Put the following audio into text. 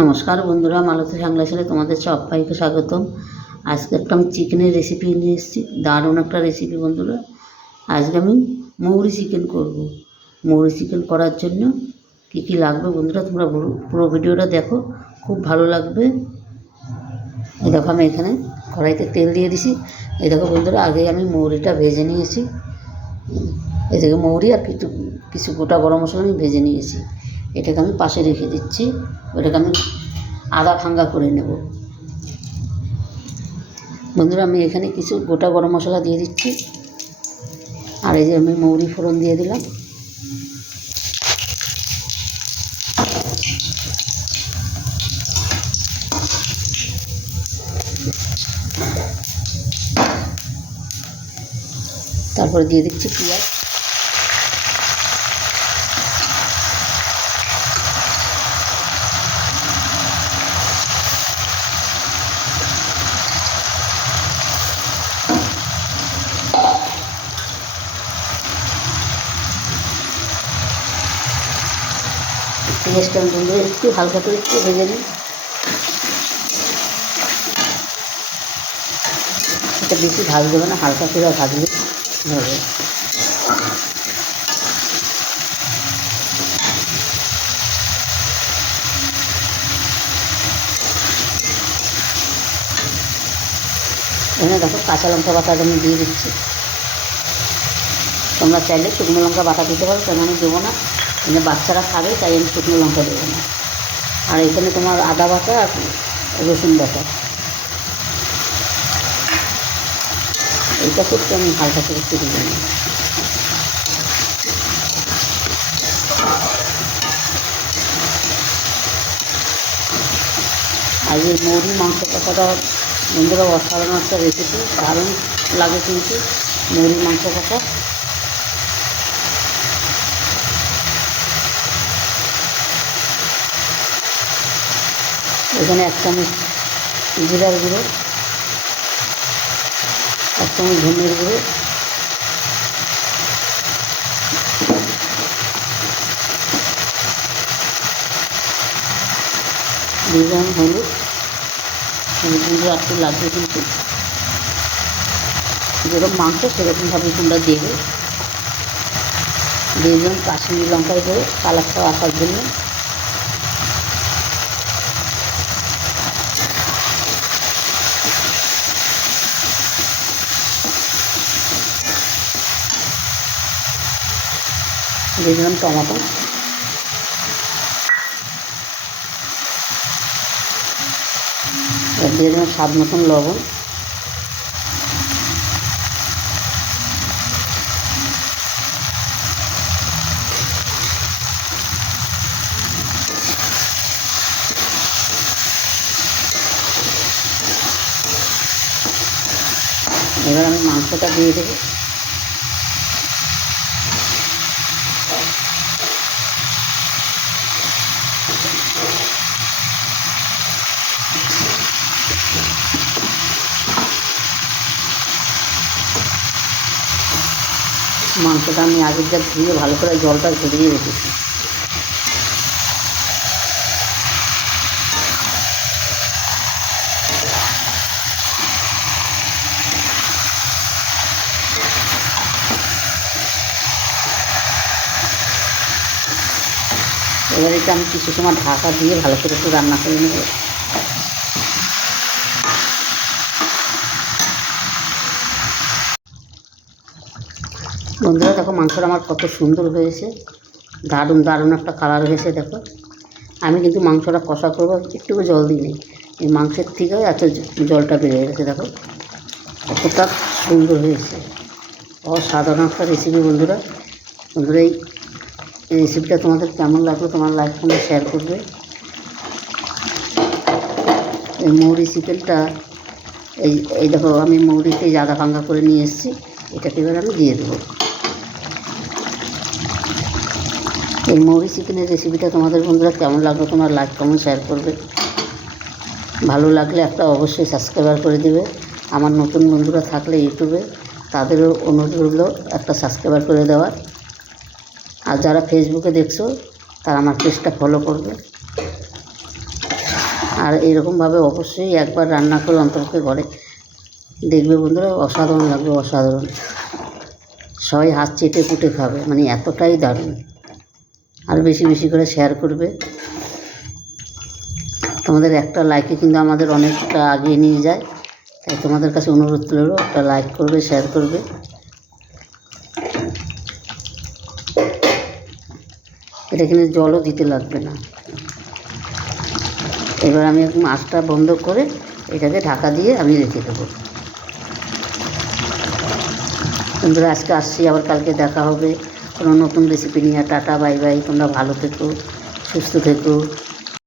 নমস্কার বন্ধুরা, মালতী সাংলাসেলে তোমাদের সবাইকে স্বাগতম। আজকে একটা আমি চিকেনের রেসিপি নিয়ে এসেছি, দারুণ একটা রেসিপি বন্ধুরা। আজকে আমি মৌরি চিকেন করব। মৌরি চিকেন করার জন্য কি কি লাগবে বন্ধুরা, তোমরা পুরো ভিডিওটা দেখো, খুব ভালো লাগবে। এই দেখো আমি এখানে কড়াইতে তেল দিয়ে দিছি। এই দেখো বন্ধুরা, আগে আমি মৌরিটা ভেজে নিয়েছি। এই থেকে মৌরি আর কিছু গোটা গরম মশলা আমি ভেজে নিয়েছি। এটাকে আমি পাশে রেখে দিচ্ছি। ওটাকে আমি আদা ভাঙ্গা করে নেব বন্ধুরা। আমি এখানে কিছু গোটা গরম মশলা দিয়ে দিচ্ছি, আর এই যে আমি মৌরি ফোড়ন দিয়ে দিলাম। তারপরে দিয়ে দিচ্ছি পেঁয়াজ। পেঁয়াজটা বন্ধুরা একটু হালকা করে একটু ভেজে নিই। এটা বেশি ভাজতে হবে না, হালকা করে ভাজলে হবে। এখানে দেখো কাঁচা লঙ্কা বাটাটা আমি দিয়ে দিচ্ছি। তোমরা চাইলে শুকনো লঙ্কা বাটা দিতে পারো, কেন আমি দেবো না, মানে বাচ্চারা খাবে তাই আমি শুকনো লঙ্কা দেবো না। আর এখানে তোমার আদা বাটা আর রসুন বাটা, এইটা করতে আমি হালকা করে একটু দিয়ে নিই। আর এই মৌরি মাংস কষাটা বন্ধুরা অসাধারণ একটা রেসিপি, দারুণ লাগে কিন্তু মৌরি মাংস কষা। এখানে 1 চামচ জিরার গুঁড়ো, 1 চামচ ধনের গুঁড়ো, 2 গ্রাম হলুদ। হলুদ একটু লাগবে কিন্তু, যেরকম মাংস সেরকমভাবে তোমরা দেবে। 2 গ্রাম কাশ্মীরি লঙ্কার গুঁড়ো, কালারটা আসার জন্য। দিয়ে দিলাম টমেটো। দিয়ে দিলাম স্বাদ মতন লবণ। এবার আমি মাংসটা দিয়ে দেবো। মাংসটা আমি আগের যা ধুয়ে ভালো করে জলটা ঝরিয়ে রেখেছি। এবার এটা আমি কিছু সময় ঢাকা দিয়ে ভালো করে একটু রান্না করে নেব। বন্ধুরা দেখো মাংসটা আমার কত সুন্দর হয়েছে, দারুণ দারুণ একটা কালার হয়েছে। দেখো আমি কিন্তু মাংসটা কষা করবো, একটু জল দিই নি, এই মাংসের থেকেও এত জলটা বেড়ে গেছে। দেখো কতটা সুন্দর হয়েছে, অসাধারণ একটা রেসিপি বন্ধুরা। বন্ধুরা এই রেসিপিটা তোমাদের কেমন লাগলো, তোমার লাইক কমেন্ট শেয়ার করবে। এই মৌরি চিকেনটা এই দেখো আমি মৌরিতে আদা ভাঙ্গা করে নিয়ে এসেছি, এটাকে এবার আমি দিয়ে দেবো। এই মৌরি চিকেনের রেসিপিটা তোমাদের বন্ধুরা কেমন লাগলো, তোমার লাইক কমেন্ট শেয়ার করবে। ভালো লাগলে একটা অবশ্যই সাবস্ক্রাইবার করে দেবে। আমার নতুন বন্ধুরা থাকলে ইউটিউবে, তাদেরও অনুরোধ হলো একটা সাবস্ক্রাইবার করে দেওয়ার। আর যারা ফেসবুকে দেখছো তারা আমার পেজটা ফলো করবে। আর এরকমভাবে অবশ্যই একবার রান্না করে অন্তপক্ষে ঘরে দেখবে বন্ধুরা, অসাধারণ লাগবে, অসাধারণ। সবাই হাত চেটে পুটে খাবে, মানে এতটাই দারুণ। আর বেশি বেশি করে শেয়ার করবে। তোমাদের একটা লাইকে কিন্তু আমাদের অনেকটা আগিয়ে নিয়ে যায়, তাই তোমাদের কাছে অনুরোধ রইল, একটা লাইক করবে, শেয়ার করবে। এটা কিন্তু জলও দিতে লাগবে না। এবার আমি আঁচটা বন্ধ করে এটাকে ঢাকা দিয়ে আমি রেখে দেবো। বন্ধুরা আজকে আসছি, আবার কালকে দেখা হবে কোনো নতুন রেসিপি নিয়ে। Tata, bye bye. তোমরা ভালো থেকো, সুস্থ থেকো।